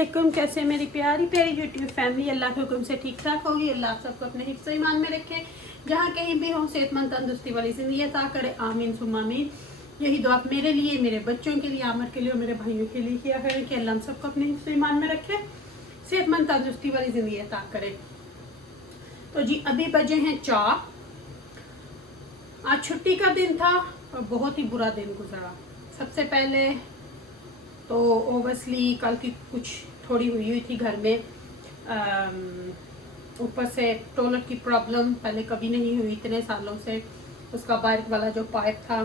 अस्सलामुअलैकुम। कैसे मेरी प्यारी प्यारी यूट्यूब फैमिली, अल्लाह के हुक्म से ठीक ठाक होगी। अल्लाह सबको अपने हिफ्ज़ ईमान में रखे, जहाँ कहीं भी हो सेहतमंद तंदुरुस्ती वाली ज़िंदगी अता करे। आमीन सुम्मा आमीन। यही दुआ मेरे लिए, मेरे बच्चों के लिए, आमर के लिए और मेरे भाइयों के लिए किया करें कि अल्लाह सबको अपने हिफ्ज़ ईमान में रखे, सेहतमंद तंदुरुस्ती वाली ज़िंदगी अता करे। तो जी अभी बजे हैं 4। आज छुट्टी का दिन था और बहुत ही बुरा दिन गुजरा। सबसे पहले तो ओबसली कल की कुछ थोड़ी हुई थी घर में, ऊपर से टॉयलेट की प्रॉब्लम पहले कभी नहीं हुई इतने सालों से। उसका बाहर वाला जो पाइप था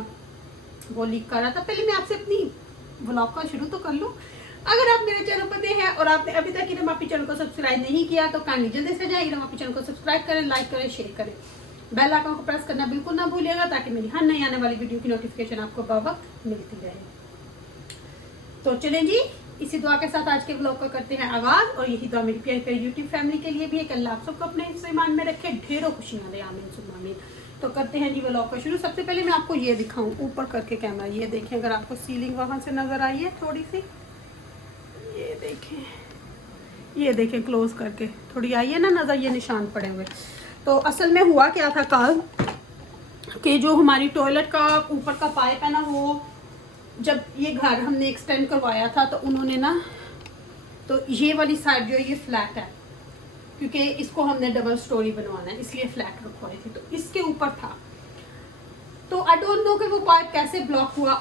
वो लीक कर रहा था। पहले मैं आपसे अपनी व्लॉग का शुरू तो कर लूँ। अगर आप मेरे चैनल पर नए हैं और आपने अभी तक इरमापी चैनल को सब्सक्राइब नहीं किया तो काइंडली जल्दी से जाए इरमापी चैनल को सब्सक्राइब करें, लाइक करें, शेयर करें, बेल आइकन को प्रेस करना बिल्कुल ना भूलिएगा ताकि मेरी हर नई आने वाली वीडियो की नोटिफिकेशन आपको बवक्त मिलती रहे। तो चलें जी, इसी दुआ के साथ आज के ब्लॉग को करते हैं आगाज। और यही दुआ मेरी प्यारी प्यारी यूट्यूब फैमिली के लिए भी है कि अल्लाह आप सबको अपने हिफ्ज़ ईमान में रखे, ढेरों खुशियां दे। आमीन सुम्मा आमीन। तो करते हैं जी ब्लॉग को शुरू। सबसे पहले मैं आपको ये दिखाऊं ऊपर करके कैमरा, ये देखें अगर आपको सीलिंग वहां से नजर आई है थोड़ी सी, ये देखें क्लोज करके थोड़ी आई है ना नजर, ये निशान पड़े हुए। तो असल में हुआ क्या था कल कि जो हमारी टॉयलेट का ऊपर का पाइप है ना, वो जब ये घर हमने एक्सटेंड करवाया था तो उन्होंने ना, तो ये वाली साइड जो है ये फ्लैट है क्योंकि इसको हमने डबल स्टोरी बनवाना है इसलिए फ्लैट रखवाई थी। तो इसके ऊपर था, तो आई डोंट नो कि वो पाइप कैसे ब्लॉक हुआ,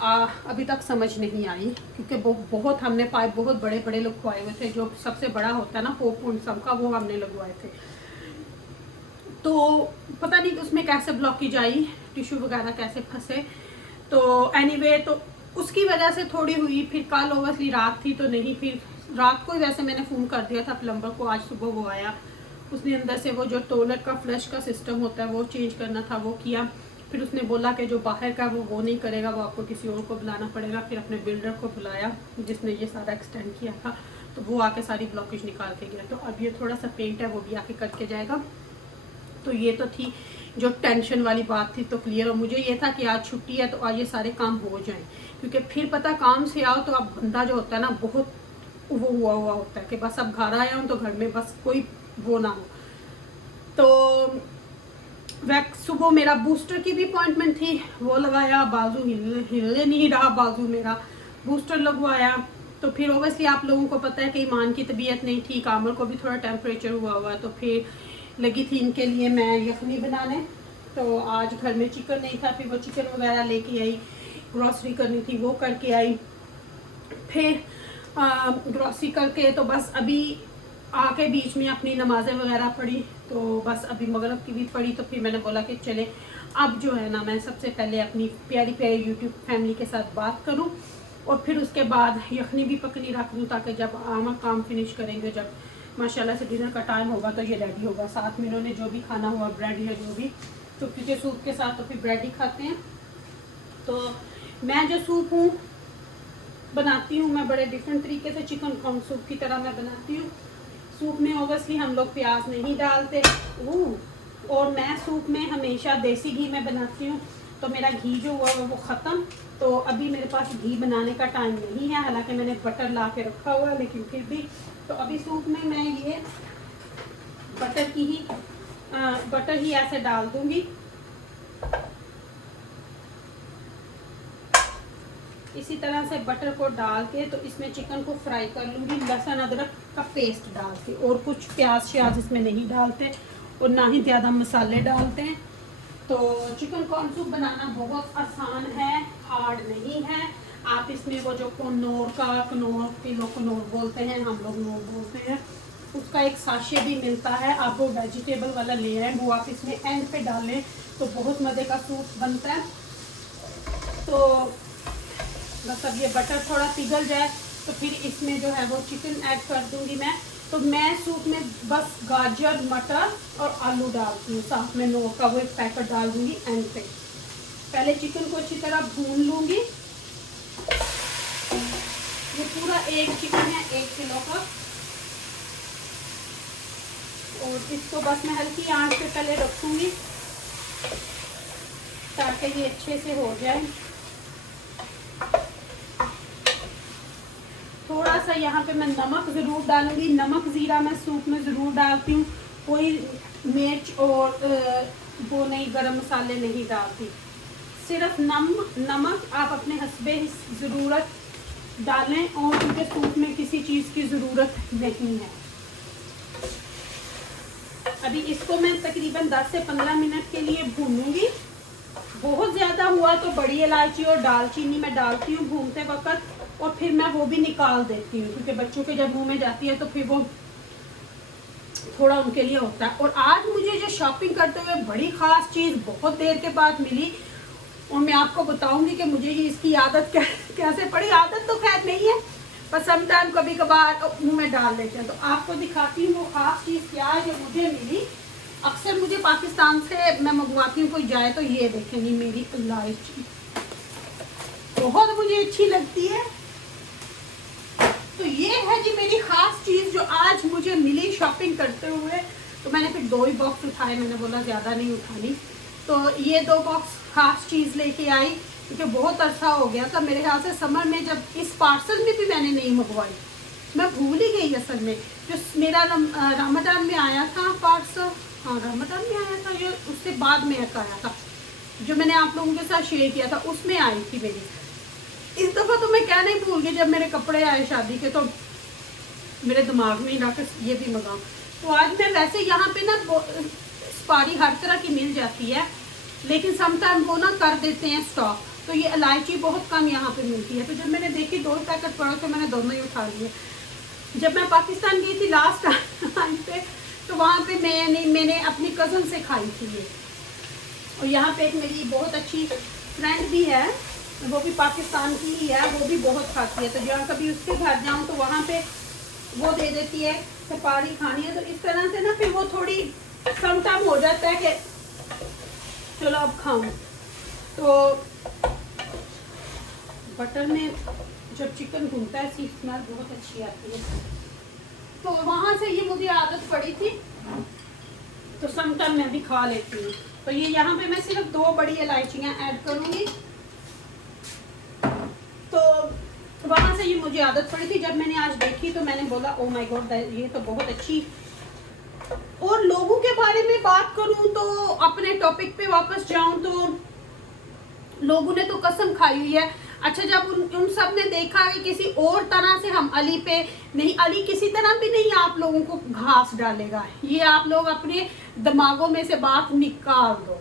अभी तक समझ नहीं आई क्योंकि बहुत हमने पाइप बहुत बड़े बड़े लगवाए हुए थे। जो सबसे बड़ा होता है ना 4 पॉइंट का, वो हमने लगवाए थे। तो पता नहीं उसमें कैसे ब्लॉक की जाए, टिश्यू वगैरह कैसे फंसे। तो एनीवे तो उसकी वजह से थोड़ी हुई। फिर कल ओवरली रात थी तो नहीं, फिर रात को ही वैसे मैंने फ़ोन कर दिया था प्लम्बर को। आज सुबह वो आया, उसने अंदर से वो जो टॉयलेट का फ्लश का सिस्टम होता है वो चेंज करना था, वो किया। फिर उसने बोला कि जो बाहर का वो नहीं करेगा, वो आपको किसी और को बुलाना पड़ेगा। फिर अपने बिल्डर को बुलाया जिसने ये सारा एक्सटेंड किया था, तो वो आके सारी ब्लॉकेज निकाल के गया। तो अब ये थोड़ा सा पेंट है वो भी आके करके जाएगा। तो ये तो थी जो टेंशन वाली बात थी तो क्लियर। और मुझे ये था कि आज छुट्टी है तो आज ये सारे काम हो जाएं, क्योंकि फिर पता काम से आओ तो अब बंदा जो होता है ना बहुत वो हुआ होता है कि बस अब घर आया हूँ तो घर में बस कोई वो ना हो। तो सुबह मेरा बूस्टर की भी अपॉइंटमेंट थी, वो लगाया। बाजू हिले नहीं रहा बाजू मेरा, बूस्टर लगवाया। तो फिर ओबियसली आप लोगों को पता है कि ईमान की तबीयत नहीं ठीक, आमर को भी थोड़ा टेम्परेचर हुआ है। तो फिर लगी थी इनके लिए मैं यखनी बनाने। तो आज घर में चिकन नहीं था, फिर वो चिकन वगैरह लेके आई। ग्रॉसरी करनी थी वो करके आई। फिर ग्रॉसरी करके तो बस अभी आके बीच में अपनी नमाज़ें वगैरह पढ़ी। तो बस अभी मगरिब की भी पढ़ी। तो फिर मैंने बोला कि चले अब जो है ना मैं सबसे पहले अपनी प्यारी प्यारी यूट्यूब फैमिली के साथ बात करूं और फिर उसके बाद यखनी भी पकनी रख दूं ताकि जब आमर काम फिनिश करेंगे, जब माशाल्लाह से डिनर का टाइम होगा तो ये रेडी होगा। साथ में इन्होंने जो भी खाना हुआ, ब्रेड या जो भी, तो क्योंकि सूप के साथ तो फिर ब्रेड ही खाते हैं। तो मैं जो सूप हूँ बनाती हूँ मैं बड़े डिफरेंट तरीके से, चिकन कॉर्न सूप की तरह मैं बनाती हूँ। सूप में ओबियसली हम लोग प्याज नहीं डालते, और मैं सूप में हमेशा देसी घी में बनाती हूँ। तो मेरा घी जो हुआ वो ख़त्म, तो अभी मेरे पास घी बनाने का टाइम नहीं है। हालांकि मैंने बटर ला के रखा हुआ है लेकिन फिर भी। तो अभी सूप में मैं ये बटर ही ऐसे डाल दूंगी। इसी तरह से बटर को डाल के तो इसमें चिकन को फ्राई कर लूँगी, लहसुन अदरक का पेस्ट डाल के। और कुछ प्याज श्याज इसमें नहीं डालते और ना ही ज़्यादा मसाले डालते हैं। तो चिकन कॉर्न सूप बनाना बहुत आसान है, हार्ड नहीं है। आप इसमें वो जो कनौर के लोग कनौर बोलते हैं, हम लोग नोर बोलते हैं, उसका एक साशे भी मिलता है। आप वो वेजिटेबल वाला ले आए, वो आप इसमें एंड पे डालें तो बहुत मज़े का सूप बनता है। तो बस अब ये बटर थोड़ा पिघल जाए तो फिर इसमें जो है वो चिकन ऐड कर दूंगी मैं। तो मैं सूप में बस गाजर, मटर और आलू डालती हूँ, साथ में नोर का वो एक पैकेट डाल दूंगी एंड पे। पहले चिकन को अच्छी तरह भून लूँगी। ये पूरा एक चिकन है 1 किलो का, और इसको बस मैं हल्की आंच पे पहले रखूँगी ताकि ये अच्छे से हो जाए। थोड़ा सा यहाँ पे मैं नमक ज़रूर डालूंगी। नमक ज़ीरा मैं सूप में ज़रूर डालती हूँ, कोई मिर्च और वो नहीं, गरम मसाले नहीं डालती। सिर्फ नमक आप अपने हस्बे ज़रूरत डालें, और उनके सूप में किसी चीज़ की ज़रूरत नहीं है। अभी इसको मैं तकरीबन 10 से 15 मिनट के लिए भूनूंगी। बहुत ज़्यादा हुआ तो बड़ी इलायची और दालचीनी मैं डालती हूँ भूनते वक्त, और फिर मैं वो भी निकाल देती हूँ, क्योंकि बच्चों के जब मुंह में जाती है तो फिर वो थोड़ा उनके लिए होता है। और आज मुझे जो शॉपिंग करते हुए बड़ी ख़ास चीज़ बहुत देर के बाद मिली, और मैं आपको बताऊंगी कि मुझे ये इसकी आदत कैसे पड़ी। आदत तो खैर नहीं है, पर समटाइम कभी कभार मुंह में डाल लेते हैं। तो आपको दिखाती हूँ वो ख़ास चीज़ क्या है जो मुझे मिली। अक्सर मुझे पाकिस्तान से मैं मंगवाती हूँ, कोई जाए तो ये देखेंगी मेरी इलायची, बहुत मुझे अच्छी लगती है। तो ये है जी मेरी ख़ास चीज़ जो आज मुझे मिली शॉपिंग करते हुए। तो मैंने फिर 2 ही बॉक्स उठाए, मैंने बोला ज़्यादा नहीं उठानी। तो ये 2 बॉक्स ख़ास चीज़ लेके आई, क्योंकि बहुत अरसा हो गया था मेरे ख्याल से समर में, जब इस पार्सल में भी मैंने नहीं मंगवाई, मैं भूल ही गई असल में। जो मेरा रमज़ान में आया था पार्सल, हाँ रमज़ान में आया था, ये उससे बाद में एक आया था जो मैंने आप लोगों के साथ शेयर किया था, उसमें आई थी मेरी। इस दफ़ा तो मैं क्या नहीं भूल गई, जब मेरे कपड़े आए शादी के तो मेरे दिमाग में ही रहा कि ये भी मंगाऊँ। तो आज मैं वैसे यहाँ पे ना सुपारी हर तरह की मिल जाती है, लेकिन समटाइम वो ना कर देते हैं स्टॉक, तो ये इलायची बहुत कम यहाँ पे मिलती है। तो जब मैंने देखी 2 पैकेट पड़े तो मैंने दोनों ही उठा लिए। जब मैं पाकिस्तान गई थी लास्ट टाइम पे, तो वहाँ पे मैंने अपनी कज़न से खाई थी ये। और यहाँ पे एक मेरी बहुत अच्छी फ्रेंड भी है, वो भी पाकिस्तान की ही है, वो भी बहुत खाती है। तो जहाँ कभी उसके घर जाऊँ तो वहाँ पे वो दे देती है सुपारी खानी है। तो इस तरह से ना फिर वो थोड़ी समटाइम हो जाता है कि चलो अब खाऊं। तो बटर में जब चिकन भूनता है इसकी स्मेल बहुत अच्छी आती है। तो वहाँ से ये मुझे आदत पड़ी थी, तो समटाइम मैं भी खा लेती हूँ। तो ये यहाँ पे मैं सिर्फ 2 बड़ी इलायचियाँ ऐड करूँगी। तो वहाँ से ये मुझे आदत पड़ी थी, जब मैंने आज देखी तो मैंने बोला ओ माय गॉड, ये तो बहुत अच्छी। और लोगों के बारे में बात करूं तो अपने टॉपिक पे वापस जाऊं तो लोगों ने तो कसम खाई हुई है। अच्छा, जब उन सब ने देखा है किसी और तरह से हम अली पे नहीं, अली किसी तरह भी नहीं आप लोगों को घास डालेगा। ये आप लोग अपने दिमागों में से बात निकाल दो,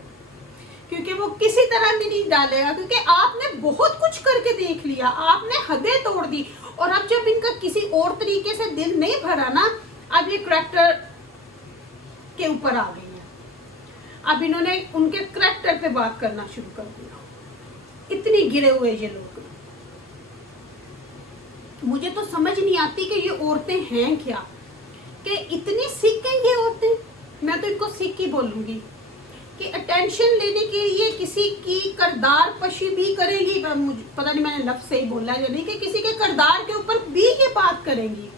क्योंकि वो किसी तरह भी नहीं डालेगा, क्योंकि आपने बहुत कुछ करके देख लिया, आपने हदें तोड़ दी। और अब जब इनका किसी और तरीके से दिल नहीं भरा ना, अब ये करैक्टर के ऊपर आ गई है। अब इन्होंने उनके करैक्टर पे बात करना शुरू कर दिया। इतनी गिरे हुए ये लोग, मुझे तो समझ नहीं आती कि ये औरतें हैं क्या, कि इतनी सीख हैं ये औरतें। मैं तो इनको सीख ही बोलूंगी कि अटेंशन लेने के लिए किसी की करदार पशी भी करेंगी। मुझे पता नहीं मैंने लफ्ज़ सही बोला या नहीं, कि किसी के करदार के ऊपर भी ये बात करेंगी।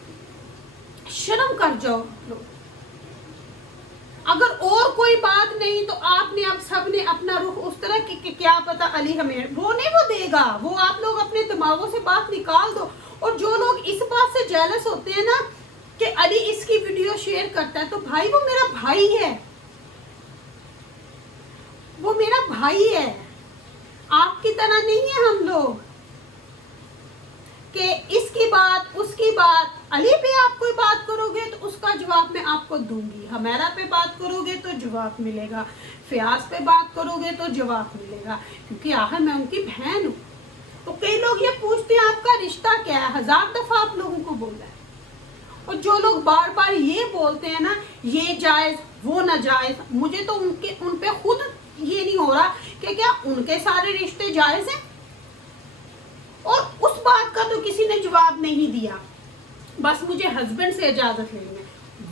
शर्म कर जाओ लोग। अगर और कोई बात नहीं तो आपने अब सबने अपना रुख उस तरह कि क्या पता अली हमें वो नहीं वो देगा, वो आप लोग अपने दिमागों से बात निकाल दो। और जो लोग इस बात से जेलस होते हैं ना कि अली इसकी वीडियो शेयर करता है, तो भाई वो मेरा भाई है, वो मेरा भाई है, आपकी तरह नहीं है हम लोग कि इसकी बात उसकी बात। अली पे आप कोई बात करोगे तो उसका जवाब मैं आपको दूंगी, हमारा पे बात करोगे तो जवाब मिलेगा, फयाज पे बात करोगे तो जवाब मिलेगा, क्योंकि आखिर मैं उनकी बहन हूँ। तो कई लोग ये पूछते हैं आपका रिश्ता क्या है, 1000 दफा आप लोगों को बोला है। और जो लोग बार बार ये बोलते हैं ना ये जायज वो नाजायज, मुझे तो उन पे खुद ये नहीं हो रहा कि क्या उनके सारे रिश्ते जायज हैं। और उस बात का तो किसी ने जवाब नहीं दिया। बस मुझे हस्बैंड से इजाजत लेनी है,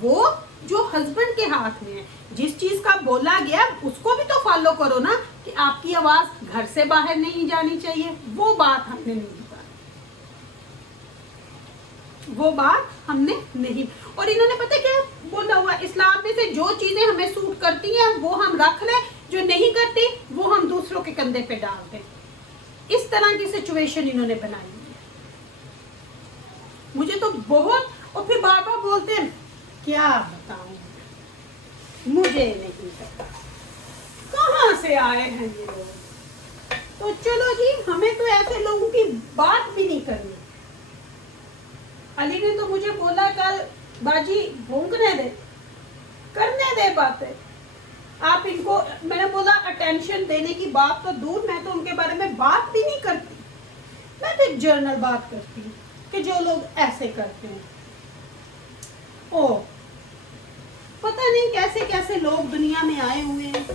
वो जो हस्बैंड के हाथ में है। जिस चीज का बोला गया उसको भी तो फॉलो करो ना, कि आपकी आवाज घर से बाहर नहीं जानी चाहिए। वो बात हमने नहीं बताई, वो बात हमने नहीं। और इन्होंने पता क्या बोला हुआ, इस्लाम में से जो चीजें हमें सूट करती हैं वो हम रख लें, जो नहीं करती वो हम दूसरों के कंधे पे डाल दें। इस तरह की सिचुएशन इन्होंने बनाई है। मुझे तो बहुत, और फिर बार बार बोलते हैं क्या बताऊं, मुझे नहीं पता कहाँ से आए हैं ये लोग। तो चलो जी, हमें तो ऐसे लोगों की बात भी नहीं करनी। अली ने तो मुझे बोला कल, बाजी भूंकने दे, करने दे बातें, आप इनको, मैंने बोला अटेंशन देने की बात तो दूर, मैं तो उनके बारे में बात भी नहीं करती, मैं तो जर्नल बात करती हूँ कि जो लोग ऐसे करते हैं। ओ पता नहीं कैसे कैसे लोग दुनिया में आए हुए हैं।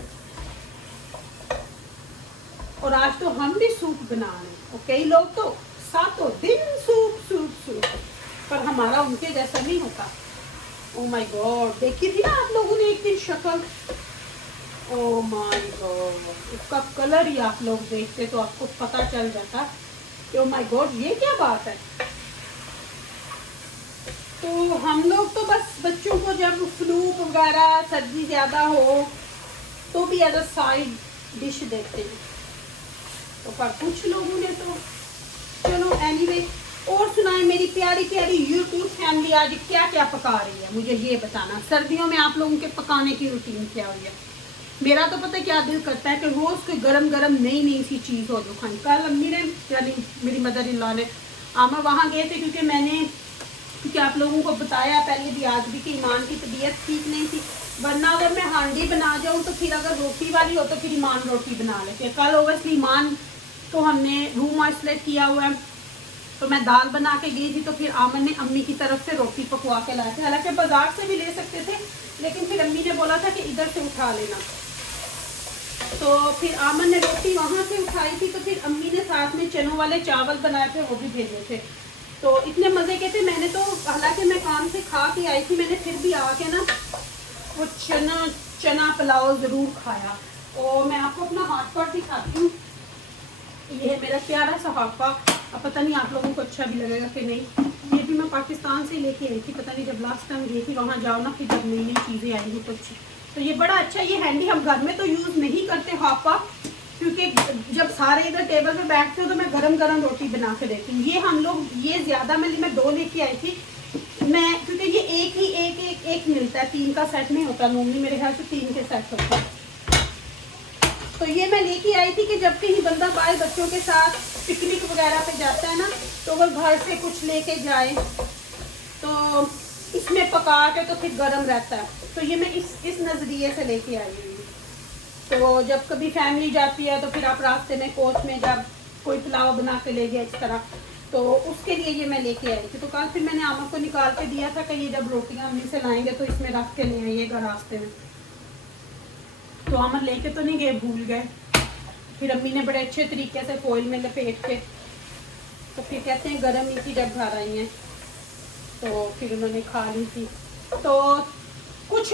और आज तो हम भी सूप बना रहे हैं, और कई लोग तो सातों दिन सूप सूप सूप, पर हमारा उनके जैसा नहीं होता। ओ माय गॉड, देखी थी ना आप लोगों ने एक दिन शक्ल, ओ माय गॉड, उसका कलर ही आप लोग देखते तो आपको पता चल जाता कि ओ माय गॉड ये क्या बात है। तो हम लोग तो बस बच्चों को जब फ्लू वगैरह सर्दी ज़्यादा हो तो भी एज अ साइड डिश देते हैं, तो पर कुछ लोगों ने तो चलो एनीवे। और सुनाए मेरी प्यारी प्यारी यूट्यूब फैमिली, आज क्या क्या पका रही है मुझे ये बताना। सर्दियों में आप लोगों के पकाने की रूटीन क्या हुई है? मेरा तो पता क्या दिल करता है कि रोज़ कोई गरम गरम नई नई सी चीज़ हो जो खानी। कल अम्मी ने, यानी मेरी मदर इन लॉ ने, आमा वहाँ गए थे क्योंकि आप लोगों को बताया पहले भी आज भी कि ईमान की तबीयत ठीक नहीं थी, वरना अगर मैं हांडी बना जाऊँ तो फिर अगर रोटी वाली हो तो फिर ईमान रोटी बना लेते हैं। कल ओवैसली ईमान तो हमने रूम आइसोलेट किया हुआ है, तो मैं दाल बना के गई थी, तो फिर आमन ने अम्मी की तरफ से रोटी पकवा के लाए थे। हालांकि बाजार से भी ले सकते थे, लेकिन फिर अम्मी ने बोला था कि इधर से उठा लेना, तो फिर आमन ने रोटी वहाँ से उठाई थी, तो फिर अम्मी ने साथ में चनों वाले चावल बनाए थे, वो भी भेजे थे। तो इतने मज़े के थे। मैंने तो, हालांकि मैं काम से खा के आई थी, मैंने फिर भी आके ना वो चना पुलाव ज़रूर खाया। और मैं आपको अपना हाथ पर दिखाती हूँ, ये है मेरा प्यारा सा हाफा। अब पता नहीं आप लोगों को अच्छा भी लगेगा कि नहीं। ये भी मैं पाकिस्तान से लेके आई थी, पता नहीं जब लास्ट टाइम गई थी वहाँ जाओ ना, फिर जब नई नई चीज़ें आई हो तो ये बड़ा अच्छा, ये हैंडी। हम घर में तो यूज़ नहीं करते हाफा, क्योंकि जब सारे इधर टेबल पे बैठते हो तो मैं गरम गरम रोटी बना के देती हूँ। ये हम लोग, ये ज़्यादा मैं 2 लेके आई थी मैं, क्योंकि ये एक मिलता है, 3 का सेट नहीं होता नॉर्मली, मेरे ख्याल से 3 के सेट होते हैं। तो ये मैं लेके आई थी कि जब कहीं बंदा बाहर बच्चों के साथ पिकनिक वगैरह पे जाता है ना, तो वो घर से कुछ लेके जाए तो इसमें पका के तो फिर गर्म रहता है। तो ये मैं इस नज़रिए से लेके आई हूँ। तो जब कभी फैमिली जाती है तो फिर आप रास्ते में कोच में जब कोई पुलाव बना के ले गया इस तरह, तो उसके लिए ये मैं लेके आई थी। तो कल फिर मैंने आमा को निकाल के दिया था कि ये जब रोटियाँ अम्मी से लाएंगे तो इसमें रख के ले आइएगा रास्ते में। तो आमर लेके तो नहीं गए, भूल गए। फिर अम्मी ने बड़े अच्छे तरीके से फॉइल में लपेट के, तो फिर कहते हैं गर्म ही थी जब घर आई हैं, तो फिर उन्होंने खा ली थी। तो कुछ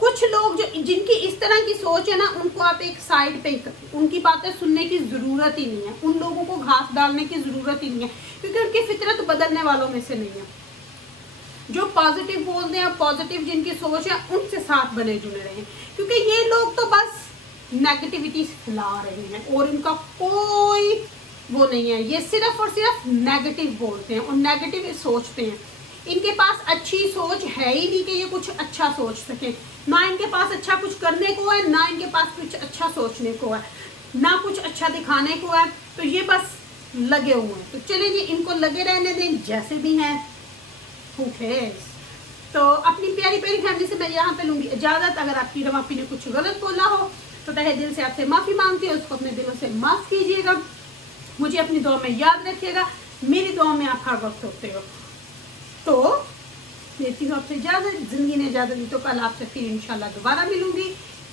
कुछ लोग जो जिनकी इस तरह की सोच है ना, उनको आप एक साइड पे, उनकी बातें सुनने की ज़रूरत ही नहीं है, उन लोगों को घास डालने की ज़रूरत ही नहीं है, क्योंकि उनकी फितरत बदलने वालों में से नहीं है। जो पॉजिटिव बोलते हैं, पॉजिटिव जिनकी सोच है, उनसे साथ बने जुड़े रहे हैं, क्योंकि ये लोग तो बस नेगेटिविटी फैला रहे हैं और इनका कोई वो नहीं है। ये सिर्फ और सिर्फ नेगेटिव बोलते हैं और नेगेटिव सोचते हैं। इनके पास अच्छी सोच है ही नहीं कि ये कुछ अच्छा सोच सके, ना इनके पास अच्छा कुछ करने को है, ना इनके पास कुछ अच्छा सोचने को है, ना कुछ अच्छा दिखाने को है। तो ये बस लगे हुए हैं। तो चलिए जी, इनको लगे रहने दें जैसे भी हैं। Who cares? तो अपनी प्यारी प्यारी फैमिली से मैं यहाँ पे लूँगी इजाज़त। अगर आपकी रमापी ने कुछ गलत बोला हो तो तहे दिल से आपसे माफ़ी मांगती हूँ, उसको अपने दिलों से माफ़ कीजिएगा। मुझे अपनी दुआ में याद रखिएगा, मेरी दुआ में आप हर वक्त होते हो। तो लेती हूँ आपसे इजाज़त। ज़िंदगी ने इजाज़त दी तो कल आपसे फिर इंशाल्लाह दोबारा मिलूँगी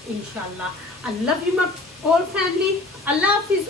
इंशाल्लाह। I love you my all family. अल्लाह हाफिज़।